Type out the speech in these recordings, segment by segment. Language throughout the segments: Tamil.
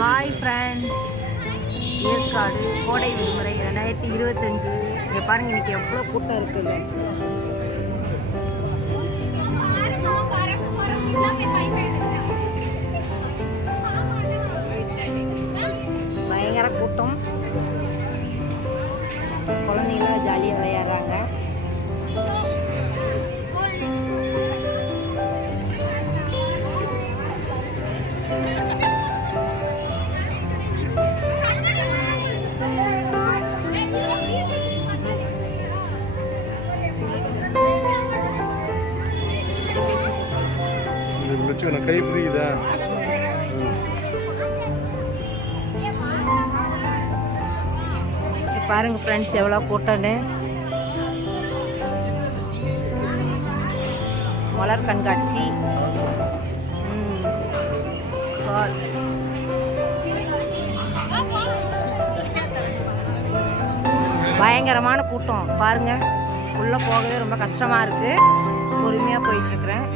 ஹாய் ஃப்ரெண்ட்ஸ், ஏற்காடு கோடை விடுமுறை 2025. இங்கே பாருங்கள், இன்றைக்கி எவ்வளோ கூட்டம் இருக்குல்ல. பயங்கர கூட்டம். குழந்தைங்களாம் ஜாலியாக விளையாடுறாங்க. கை புரியுதா? பாருங்க ஃப்ரெண்ட்ஸ், எவ்வளோ கூட்டம்னு. மலர் கண்காட்சி. பயங்கரமான கூட்டம் பாருங்க. உள்ளே போகவே ரொம்ப கஷ்டமாக இருக்குது. பொறுமையாக போயிட்டுருக்குறேன்.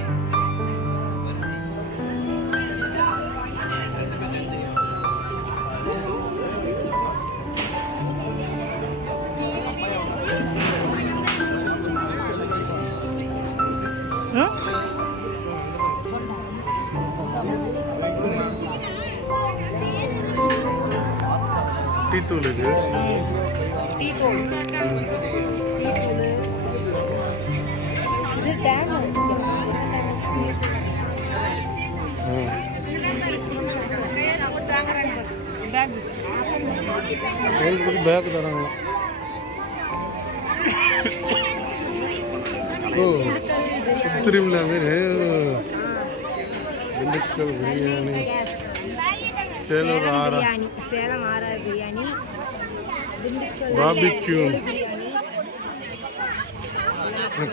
டீ தூள் இது. டீ தூள் இது டேங். பேக் தராங்க. ஓ திருவிழா திண்டுக்கல் பிரியாணி, சேலம் ஆர்ஆர் பிரியாணி, பாபிக்யூ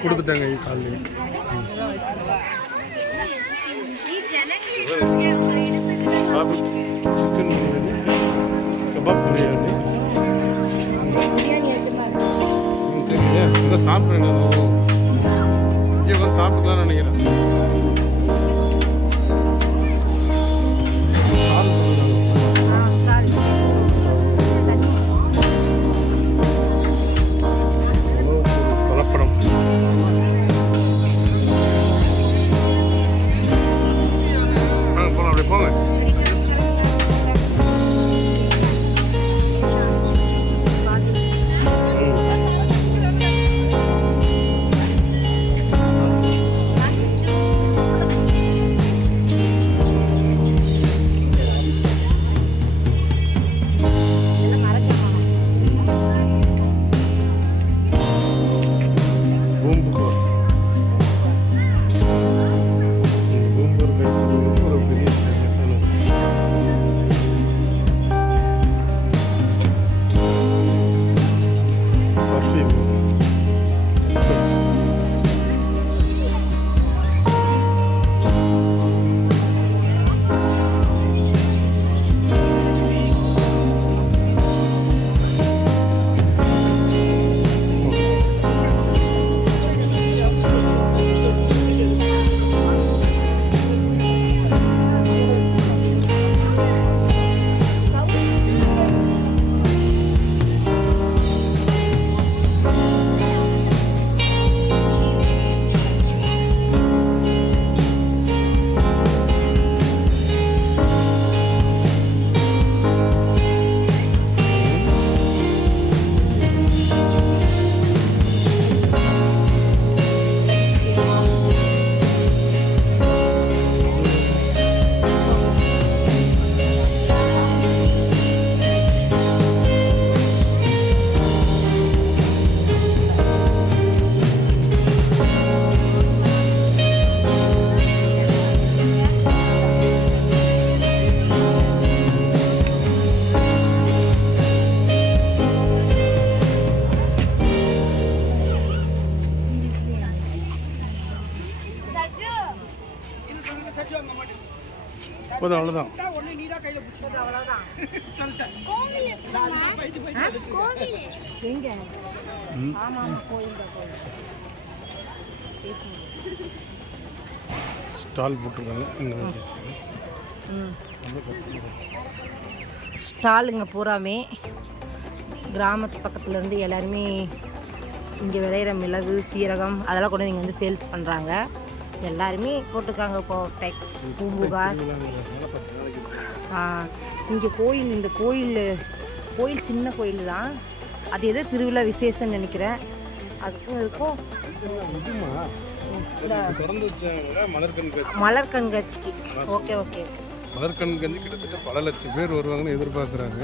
கொடுத்துட்டாங்க காலையில். Chicken biryani, kebab biryani. இதெல்லாம் சாப்பிட்றேன். இங்கே வந்து சாப்பிட்டுக்கலாம்னு நினைக்கிறேன். போதும், அவ்வளோதான். ஸ்டால் போட்டிருக்காங்க. ஸ்டாலுங்க பூராமே கிராமத்து பக்கத்துலேருந்து எல்லாருமே இங்கே விளையிற மிளகு சீரகம் அதெல்லாம் கூட நீங்கள் வந்து சேல்ஸ் பண்ணுறாங்க. எல்லாருமே போட்டிருக்காங்க இப்போ டெக்ஸ் பூம்புகார். இங்கே கோயில், இந்த கோயில் சின்ன கோயில் தான். அது எதோ திருவிழா விசேஷம்னு நினைக்கிறேன். அதுக்கும் இருக்கும் மலர் கண்காட்சிக்கு. Okay okay. மலர் கண்காட்சி கிட்டத்தட்ட பல லட்சம் பேர் வருவாங்கன்னு எதிர்பார்க்குறாங்க.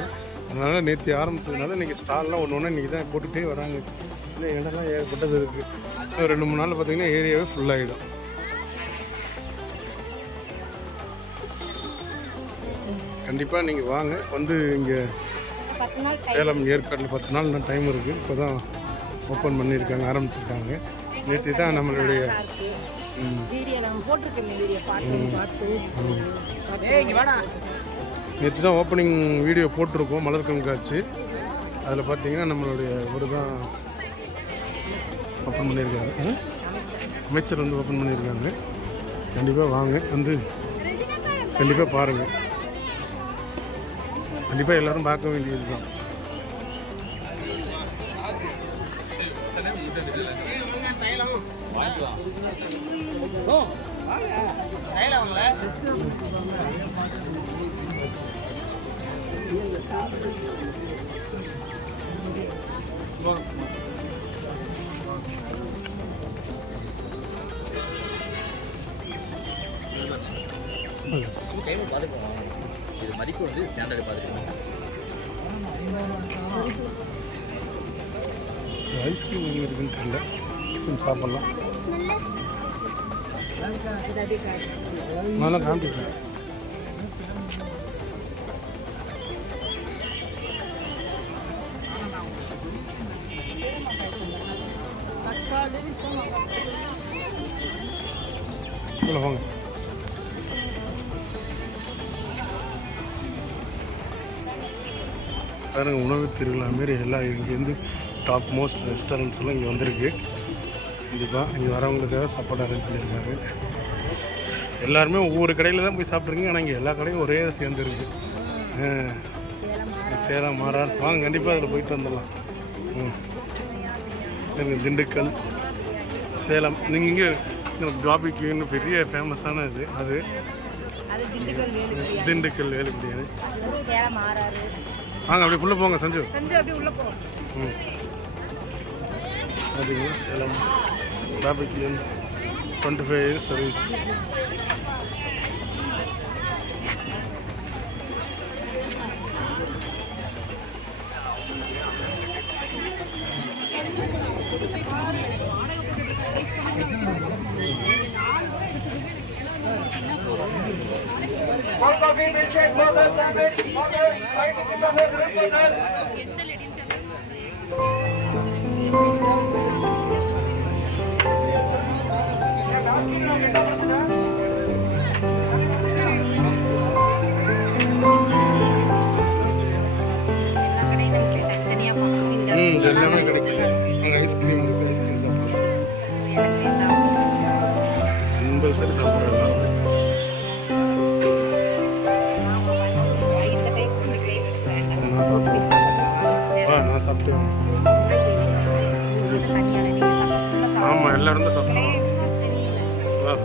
அதனால் நேற்று ஆரம்பிச்சதுனால இன்றைக்கி ஸ்டால்லாம் ஒன்று ஒன்று இன்றைக்கி தான் போட்டுகிட்டே வராங்க. இல்லை இடம்லாம் ஏற்பட்டது இருக்குது. இன்னும் 2-3 நாள் பார்த்திங்கன்னா ஏரியாவே ஃபுல்லாகிடும். கண்டிப்பாக நீங்கள் வாங்க, வந்து இங்கே சேலம் ஏற்காட்டில் 10 நாள் இன்னும் டைம் இருக்குது. இப்போ தான் ஓப்பன் பண்ணியிருக்காங்க, ஆரம்பிச்சிருக்காங்க. நேற்று தான் நம்மளுடைய நேற்று தான் ஓப்பனிங் வீடியோ போட்டிருக்கோம் மலர் கண்காட்சி. அதில் பார்த்தீங்கன்னா நம்மளுடைய ஒரு தான் ஓப்பன் பண்ணியிருக்காங்க, அமைச்சர் வந்து ஓப்பன் பண்ணியிருக்காங்க. கண்டிப்பாக வாங்க, வந்து கண்டிப்பாக பாருங்கள். கண்டிப்பாக எல்லோரும் பார்க்க வேண்டியது தான். இது மதிப்பு வந்து ஸ்டாண்டர்ட் பார்த்துக்கணும். ஐஸ்கிரீம் எங்கே இருக்குன்னு தெரியல, ஐஸ்கிரீம் சாப்பிட்லாம். நல்லா காமிச்சிட்டேன். வாங்க. பாருங்கள், உணவு திருவிழா மாரி எல்லாம் இங்கேருந்து டாப் மோஸ்ட் ரெஸ்டாரண்ட்ஸ் எல்லாம் இங்கே வந்திருக்கு. கண்டிப்பாக இங்கே வரவங்களுக்காக சாப்பாடு அரேஞ்ச் பண்ணியிருக்காங்க. எல்லாருமே ஒவ்வொரு கடையில் தான் போய் சாப்பிட்ருக்கீங்க. ஆனால் இங்கே எல்லா கடையும் ஒரே சேர்ந்துருக்கு. சேலம் மாறான் வாங்க, கண்டிப்பாக அதில் போயிட்டு வந்துடலாம். திண்டுக்கல் சேலம் நீங்கள் இங்கே பாபிக்யூன்னு பெரிய ஃபேமஸான இது. அது திண்டுக்கல் வேலு பிரியாணி. வாங்க அப்படியே உள்ளே போங்க சஞ்சு. அதுங்க சேலம் பாபிக்யூ 25 இயர்ஸ் சர்வீஸ். எல்லாமே கிடைக்குது. அங்கே ஐஸ்கிரீம் இருக்குது, ஐஸ்கிரீம் சாப்பிட்றோம். கம்பல்சரி சாப்பிட்றோம். நான் சாப்பிட்டேன். ஆமாம், எல்லோரும் தான் சாப்பிடுவோம்.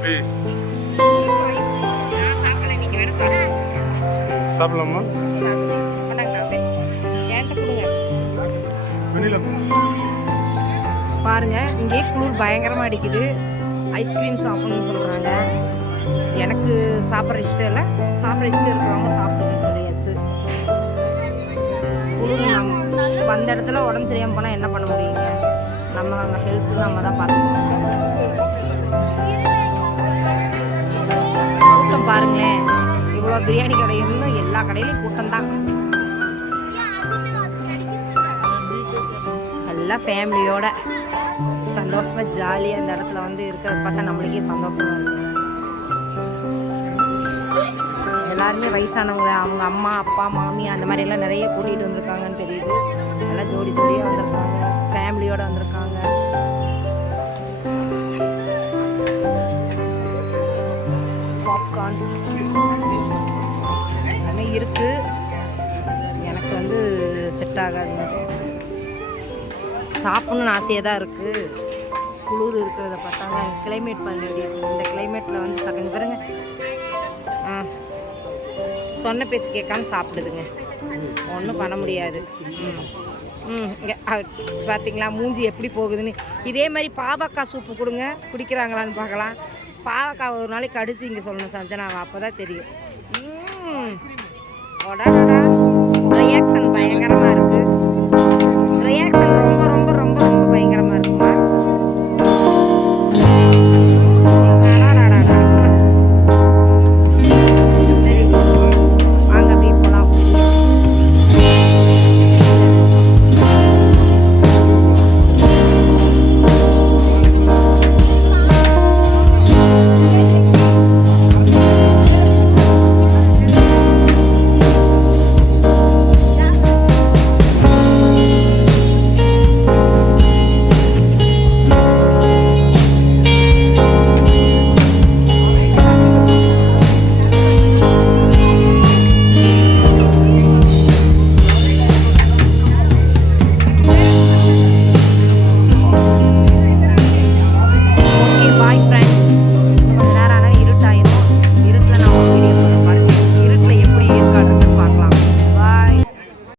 ப்ளீஸ் சாப்பிடலாமா? பாருங்க, இங்கே குளிர் பயங்கரமாக அடிக்குது. ஐஸ்கிரீம் சாப்பிடணும்னு சொல்கிறாங்க. எனக்கு சாப்பிட்ற இஷ்டம் இல்லை, சாப்பிட்ற இஷ்டம் இருக்கிறவங்க சாப்பிடுங்கன்னு சொல்லியாச்சு. குளிர் வந்த இடத்துல உடம்பு சரியாமல் போனால் என்ன பண்ண முடியுங்க? நம்ம ஹெல்த்து நம்ம தான் பார்த்துக்கணும். கூட்டம் பாருங்களேன், இவ்வளோ பிரியாணி கடை இருந்தும் எல்லா கடையிலையும் கூட்டம் தான். எல்லாம் ஃபேமிலியோட சந்தோஷமாக ஜாலியாக அந்த இடத்துல வந்து இருக்கிறத பார்த்தா நம்மளுக்கே சந்தோஷமாக இருக்குது. எல்லாருமே வயசானவங்க, அவங்க அம்மா அப்பா மாமி அந்த மாதிரியெல்லாம் நிறைய கூட்டிகிட்டு வந்திருக்காங்கன்னு தெரியுது. எல்லாம் ஜோடி ஜோடியாக வந்திருக்காங்க, ஃபேமிலியோடு வந்திருக்காங்க. பாப்கார்ன் இருக்குது. எனக்கு வந்து செட் ஆகாதுங்க. சாப்பிட்ணுன்னு ஆசையாக தான் இருக்குது. குளிர் இருக்கிறத பார்த்தாங்க. கிளைமேட் பாருங்க எப்படி இருக்குது. இந்த கிளைமேட்டில் வந்து சாப்பிடுங்க பாருங்க. சொன்ன பேச்சு கேட்காம சாப்பிடுதுங்க. ஒன்றும் பண்ண முடியாது. இங்கே பார்த்தீங்களா மூஞ்சி எப்படி போகுதுன்னு. இதே மாதிரி பாவக்காய் சூப்பு கொடுங்க, குடிக்கிறாங்களான்னு பார்க்கலாம். பாவக்காய் ஒரு நாளைக்கு கடிச்சு இங்கே சொல்லணும் சஞ்சனாவை, அப்போ தான் தெரியும்.